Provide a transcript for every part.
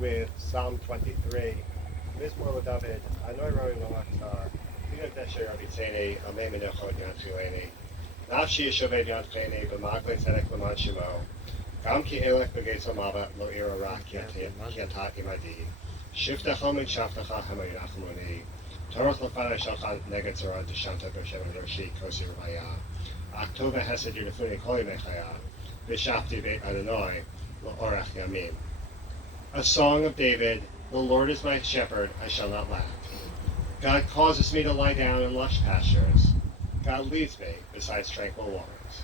with Psalm 23. Mizmor David, Anoi Roi Lomatar, Pina Desher Avitzene, Ame Menachot Yantilene, Nafshi Yeshoved Yantlene, B'Magle Tzedek L'man Shemo, Gam Ki Elech B'Getz Ha'mava Lo Ira Ra Kiatat Imadi, Shiftachom and Shaftacha Hamo Yachmoni, Torah Lefana Shalchan Neged Zorah Deshanta B'Shem Roshi Kosi Raya, Aktova Hesed Yunifuni Koli Mechaya, B'Shafti Beit Adonai, L'Orach Yamim. A song of David, the Lord is my shepherd, I shall not lack. God causes me to lie down in lush pastures. God leads me beside tranquil waters.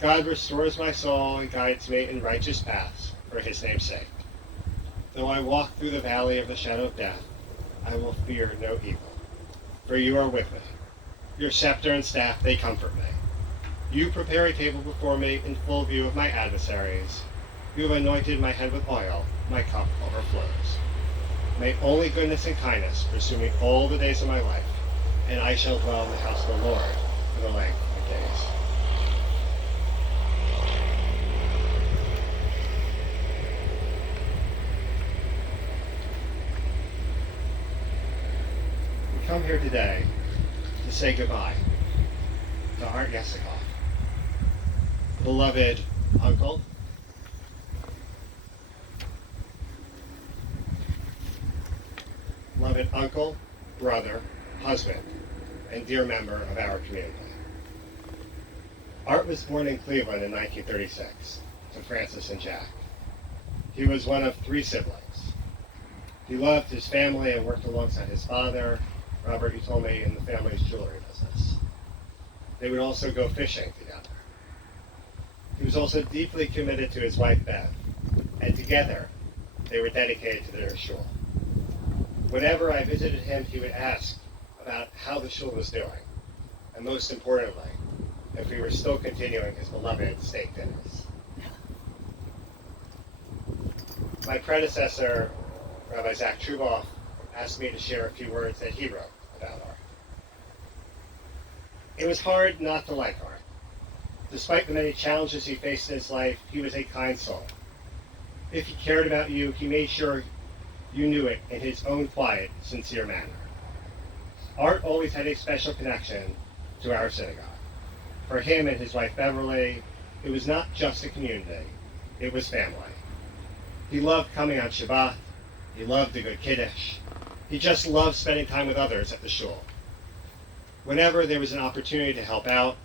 God restores my soul and guides me in righteous paths for his name's sake. Though I walk through the valley of the shadow of death, I will fear no evil, for you are with me. Your scepter and staff, they comfort me. You prepare a table before me in full view of my adversaries. You have anointed my head with oil, my cup overflows. May only goodness and kindness pursue me all the days of my life, and I shall dwell in the house of the Lord for the length of days. We come here today to say goodbye to Art Yesikoff, beloved uncle, brother, husband, and dear member of our community. Art was born in Cleveland in 1936 to Francis and Jack. He was one of 3 siblings. He loved his family and worked alongside his father, Robert, you told me, in the family's jewelry business. They would also go fishing together. He was also deeply committed to his wife, Bev, and together they were dedicated to their shul. Whenever I visited him, he would ask about how the shul was doing, and most importantly, if we were still continuing his beloved steak dinners. My predecessor, Rabbi Zach Truboff, asked me to share a few words that he wrote about Art. It was hard not to like Art. Despite the many challenges he faced in his life, he was a kind soul. If he cared about you, he made sure you knew it in his own quiet, sincere manner. Art always had a special connection to our synagogue. For him and his wife Beverly, it was not just a community, it was family. He loved coming on Shabbat, he loved a good Kiddush, he just loved spending time with others at the shul. Whenever there was an opportunity to help out,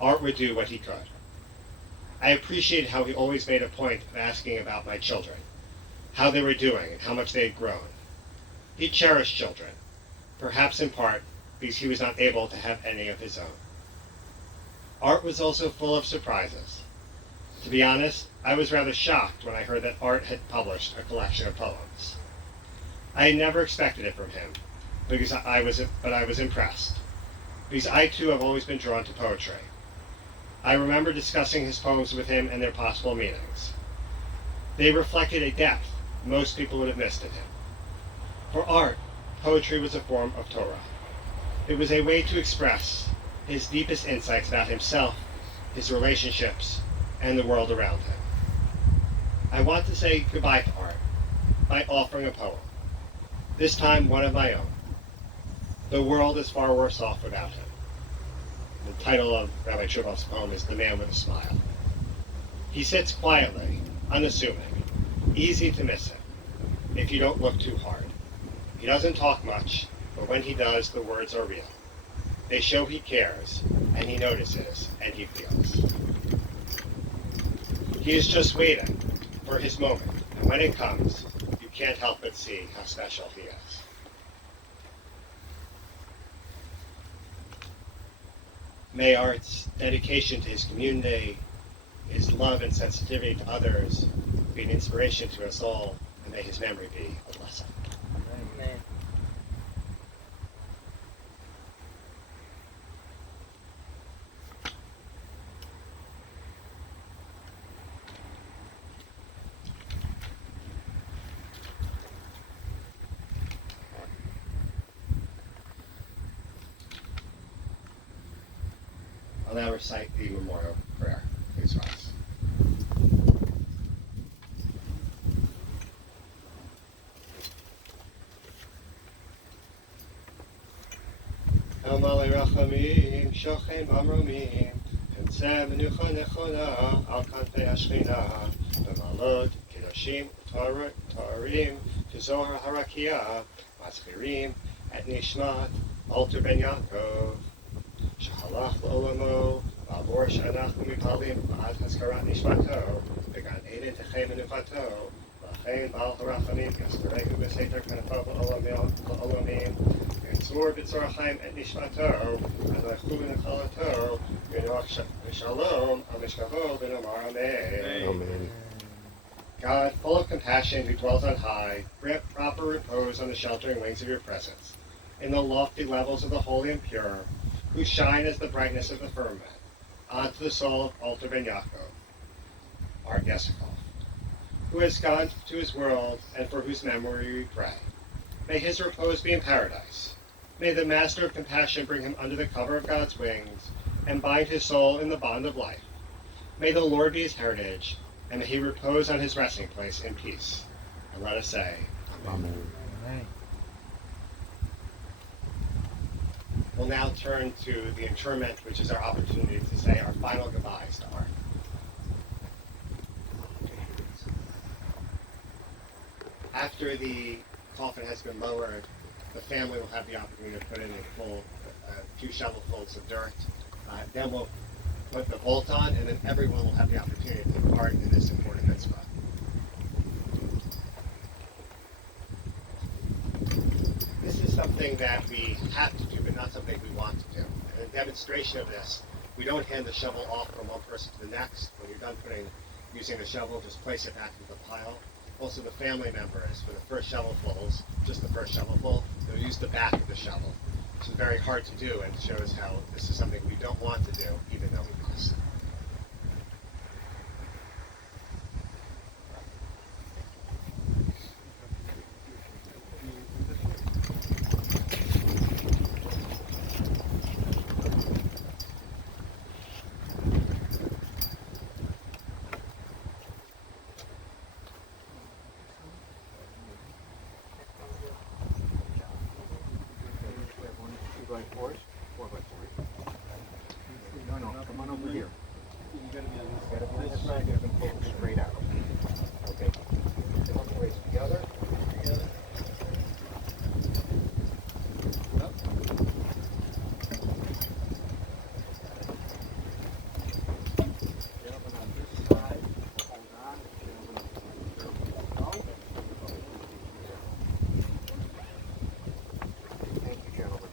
Art would do what he could. I appreciated how he always made a point of asking about my children, how they were doing and how much they had grown. He cherished children, perhaps in part because he was not able to have any of his own. Art was also full of surprises. To be honest, I was rather shocked when I heard that Art had published a collection of poems. I had never expected it from him, but I was impressed, because I too have always been drawn to poetry. I remember discussing his poems with him and their possible meanings. They reflected a depth most people would have missed in him. For Art, poetry was a form of Torah. It was a way to express his deepest insights about himself, his relationships, and the world around him. I want to say goodbye to Art by offering a poem, this time one of my own. The world is far worse off without him. The title of Rabbi Truboff's poem is The Man with a Smile. He sits quietly, unassuming, easy to miss him if you don't look too hard. He doesn't talk much, but when he does, the words are real. They show he cares, and he notices, and he feels. He is just waiting for his moment, and when it comes, you can't help but see how special he is. May Art's dedication to his community, his love and sensitivity to others, be an inspiration to us all, and may his memory be a blessing. Amen. I'll now recite the memorial prayer. Please rise. מלא רחמים, שוכן במרומים, תמצא מנוחה נכונה על כנפי השכינה, במעלות קדושים וטהרים, כזוהר הרקיע, מזכירים את נשמת אלתר בן יעקב, שהלך לעולמו, בעבור שאנחנו מתפללים בעד הזכרת נשמתו, בגן עדן תחי מנוחתו, לכן בעל הרחמים יזכרנו בסתר כנפיו לעולמים, ינצור בצור החיים את נשמתו, הלכו ונחלתו, ינוח בשלום על משכבו ונאמר אמן. God, full of compassion, who dwells on high, grant proper repose on the sheltering wings of your presence, in the lofty levels of the holy and pure, who shine as the brightness of the firmament, onto the soul of Alter Ben Yaakov, our Yesikoff, who has gone to his world and for whose memory we pray. May his repose be in paradise. May the Master of Compassion bring him under the cover of God's wings and bind his soul in the bond of life. May the Lord be his heritage, and may he repose on his resting place in peace. And let us say, Amen. Amen. We'll now turn to the interment, which is our opportunity to say our final goodbyes to Art. After the coffin has been lowered, the family will have the opportunity to put in a few shovelfuls of dirt. Then we'll put the vault on, and then everyone will have the opportunity to take part in this important mitzvah. This is something that we have to do, but not something we want to do. And in demonstration of this, we don't hand the shovel off from one person to the next. When you're done using the shovel, just place it back into the pile. Also, the family members, for the first shovelfuls, just the first shovelful, they'll use the back of the shovel. This is very hard to do and shows how this is something we don't want to do, even though we must. Come on over here. You gotta be on this side, get them pulled straight out. Okay. Come up the ways together. Up. Gentlemen on this side, hold on. Gentlemen, thank you, gentlemen.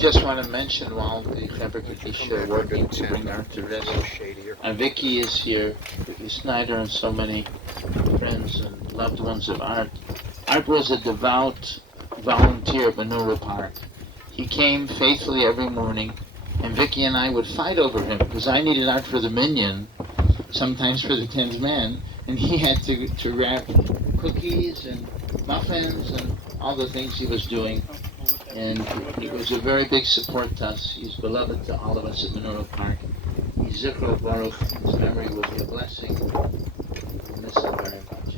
just want to mention while the Chaber Kaddish are working to bring Art to rest, Vicky is here, Vicky Snyder, and so many friends and loved ones of Art. Art was a devout volunteer at Menorah Park. He came faithfully every morning, and Vicky and I would fight over him because I needed Art for the minyan, sometimes for the 10th man, and he had to wrap cookies and muffins and all the things he was doing. And he was a very big support to us. He's beloved to all of us at Menorah Park. He's Zichro Baruch. His memory will be a blessing. We'll miss him very much.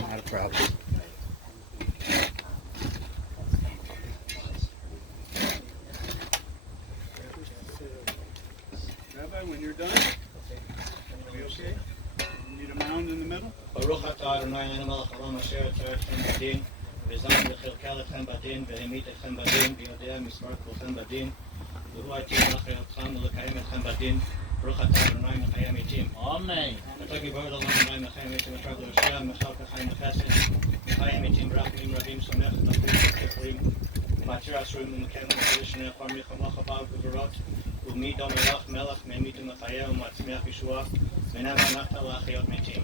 Not a problem. Rabbi, when you're done, are we okay? You need a mound in the middle? ברוך אתה אדוני אלוהינו מלך העולם אשר יצר אתכם בדין וזן וכלכל אתכם בדין והמית אתכם בדין ויודע מספר כולכם בדין והוא עתיד להכריעכם ולקיים אתכם בדין ברוך אתה אדוני מחי המתים. Amen. אתה גיבור לעולם אדוני מחי המתים אשר להושיע מחלק החיים וחסד מחי המתים ברחמים רבים סומך תחליט וכפרים ומתיר אסורים ומקיים ומקדש שנאחר מלחמה חבל וגבורות ומי דום מלך מלך ממית ומחיה ומצמיח ישועה ונם הנחת להחיות מתים.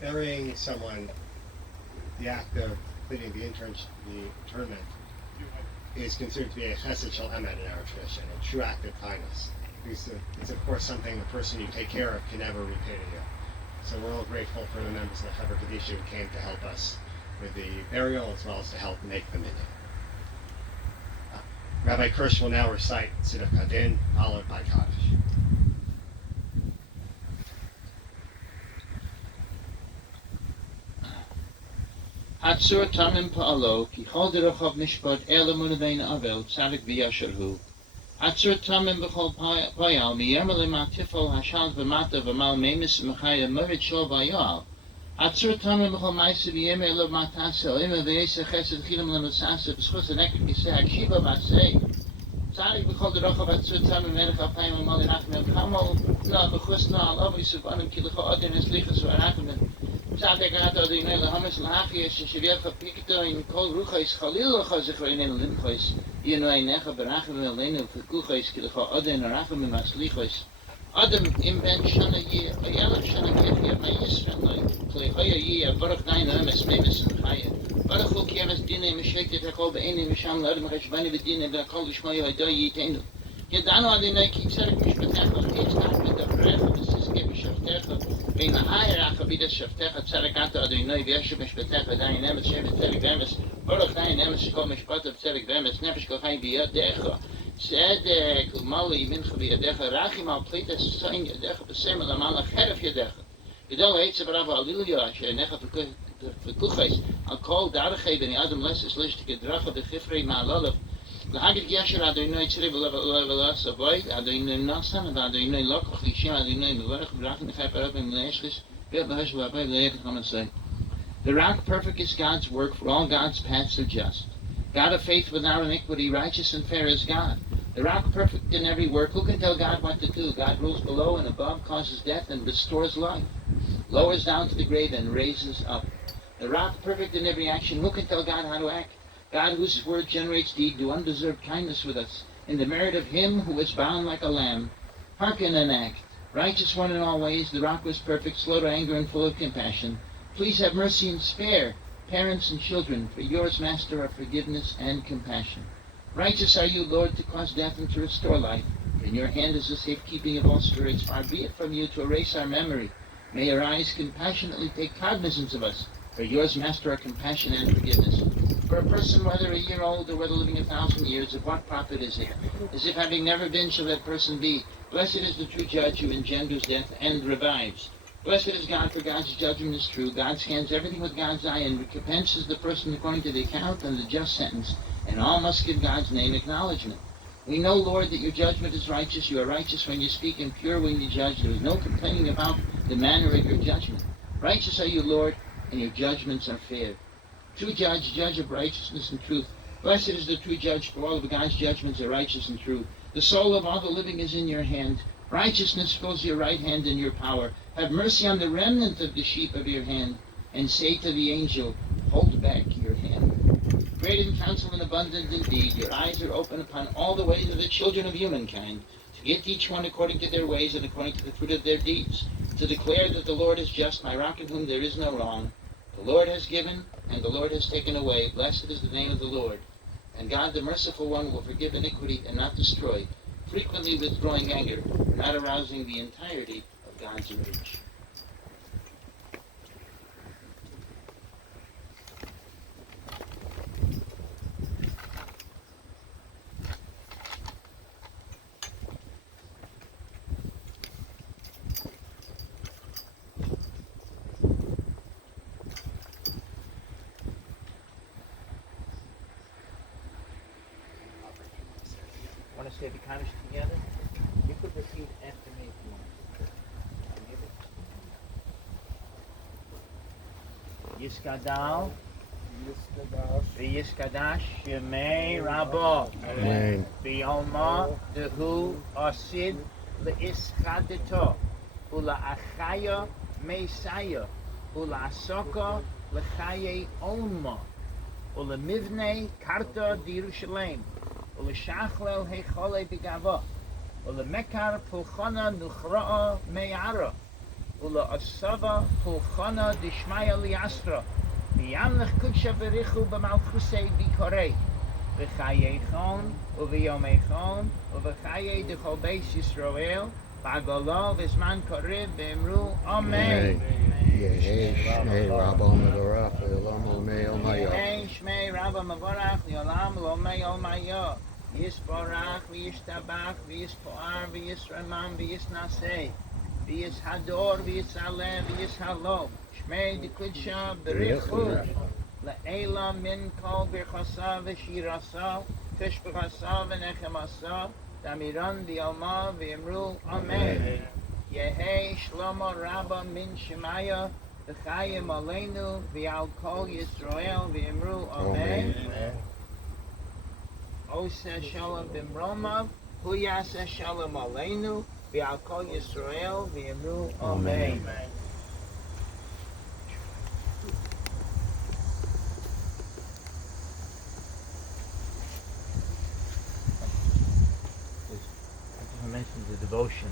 Burying someone, the act of completing the internment, is considered to be a chesed shel emet in our tradition, a true act of kindness. It's of course something the person you take care of can never repay to you. So we're all grateful for the members of the Chaver Kadisha who came to help us with the burial as well as to help make the minyan. Rabbi Kirsch will now recite Siddur Kadin, followed by Kaddish. Hatzur tamim pa'alo, ki chol derochav nishpat elamun avein avel, tzadik v'yasharhu. Hatzur tamim b'chol payal, miyermele ma'tifol hashal v'mata v'mal memis v'chaya merit shol v'ayal. Hatzur tamim b'chol ma'isa v'yemer elav matasa, oima v'yesa chesed chilam l'matzasa, v'schus anekit kiseh hakshiva v'asei. Tzadik b'chol derochav hatzur tamim melech apayim v'mal irachmem kamol, na v'chus na al avri suvanim ki l'cho adin eslichas v'arachmem. Tzadik hat Adonai lehamis l'hachiyas sheshivyecha pikto in kol ruchais chalil l'chazich reinen limchais yinu einecha berachim elenu v'kuchais ki l'cha adin arachim v'maslichais Adam im ben shana ye ayalav shana kefir ma yisran lai klei Hoya Yia, Baruch Dain Ames, Memes and Chaya. Baruch Hu Kiemes Dine, Meshekte Takol, Be'ene, Mesham, Ladam, Reshbani, Bedine, Vakol, Shmoya, Hoya Yitenu. Yedano Adonai Kitzerek Mishpatecha, Kitzkach, Medavrecha, Vesiske, B'Shavtecha, Bein Ha'ayracha, B'Ida Shavtecha, Tzerekato Adonai, V'Yeshu Mishpatecha, Dain Emes, Shevet Tzerek Vemes, Baruch Dain Emes, Shekol Mishpatav Tzerek Vemes, Nefesh Kochai Biyadecha, Tzedek, Umali, Mincha Biyadecha, Rachim al Plitas, Soin Yadecha, B'Sem Lamala, Cheref Yadecha. Gedol Eitze Barav Alilia, Shenecha V'Kuchais, Al Kol Darachei, B'Ni Adam Leses, Lishtik Dracha, V'Chifrei Ma'alalav, L'Hagid Yasher Adonai Tzirei V'Levelas Avoid, Adonai Nasan, Adonai Lokach, Lishim, Adonai Mevarech, V'Rachim Nechai Parab, V'Mleishlis, V'Bahash V'Abai, V'Leich Chamasai. The rock perfect is God's work, for all God's paths are just. God of faith without iniquity, righteous and fair is God. The rock perfect in every work, who can tell God what to do? God rules below and above, causes death and restores life, lowers down to the grave and raises up. The rock perfect in every action, who can tell God how to act? God whose word generates deed, do undeserved kindness with us, in the merit of him who was bound like a lamb. Hearken and act. Righteous one in all ways, the rock was perfect, slow to anger and full of compassion. Please have mercy and spare parents and children, for yours, Master, are forgiveness and compassion. Righteous are you, Lord, to cause death and to restore life. In your hand is the safekeeping of all spirits. Far be it from you to erase our memory. May your eyes compassionately take cognizance of us, for yours, Master, are compassion and forgiveness. For a person, whether a year old or whether living 1,000 years, of what profit is it? As if having never been shall that person be. Blessed is the true judge who engenders death and revives. Blessed is God, for God's judgment is true. God scans everything with God's eye and recompenses the person according to the account and the just sentence, and all must give God's name acknowledgement. We know, Lord, that your judgment is righteous. You are righteous when you speak and pure when you judge. There is no complaining about the manner of your judgment. Righteous are you, Lord, and your judgments are fair. True judge, judge of righteousness and truth. Blessed is the true judge, for all of God's judgments are righteous and true. The soul of all the living is in your hand. Righteousness fills your right hand in your power. Have mercy on the remnant of the sheep of your hand, and say to the angel, hold back your hand. Great in counsel and abundant in deed, your eyes are open upon all the ways of the children of humankind, to get each one according to their ways and according to the fruit of their deeds, to declare that the Lord is just, my rock in whom there is no wrong. The Lord has given, and the Lord has taken away. Blessed is the name of the Lord. And God, the merciful one, will forgive iniquity and not destroy, frequently withdrawing anger, not arousing the entirety of God's rage. Want to say the Kaddish together? You could repeat after me if you want. Yiskadal, v'yiskadash yemei rabo, v'yoma dehu asid le'ischadeto, ula'achaya meisaya, ula'asoko lechaye oma, ulamivnei karta d'Yerushalayim, ulashachlel heichole b'gava, ulamekar pulchana nuchra'a me'ara, ula'asava pulchana dishmaya li'asra, v'yamlech kudsha berichu b'malchusei b'korei, v'chayeichon, uv'yomeichon, uv'chayei d'chol beis Yisrael, v'agolo v'zman korib v'emru Amen. Shmei Rabba Mevorach Le'olam Olmei Olmayo. Shmei Rabba Mevorach Le'olam Olmei Olmayo. Yisborach v'yishtabach v'yispoar v'yisramam v'yisnaseh v'yishador v'yisaleh v'yishalo. Shmei d'kudsha berichu le'ela min kol birchasa v'shirasa tishbechasa v'nechemasa damiran v'yoma v'yemru Amen. Yehei Shlomo Rabba min Shemaya v'chayim aleinu v'al kol Yisrael v'yemru Amen. Oseh shalom b'mromav hu yaseh shalom aleinu v'al kol Yisrael v'yemru Amen. I mentioned the devotion,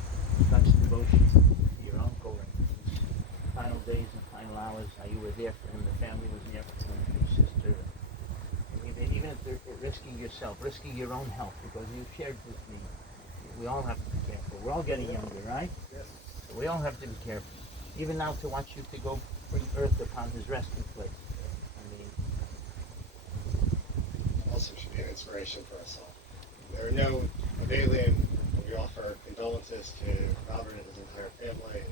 such devotion to your uncle in these final days and final hours knows how you were there for him. The family was there for him, your sister. And even if they're risking yourself, risking your own health, because you shared with me, we all have to be careful. We're all getting younger, right? Yes. So we all have to be careful. Even now to watch you to go bring earth upon his resting place. I mean, Also should be an inspiration for us all. There are no Avalian. We offer condolences to Robert and his entire family.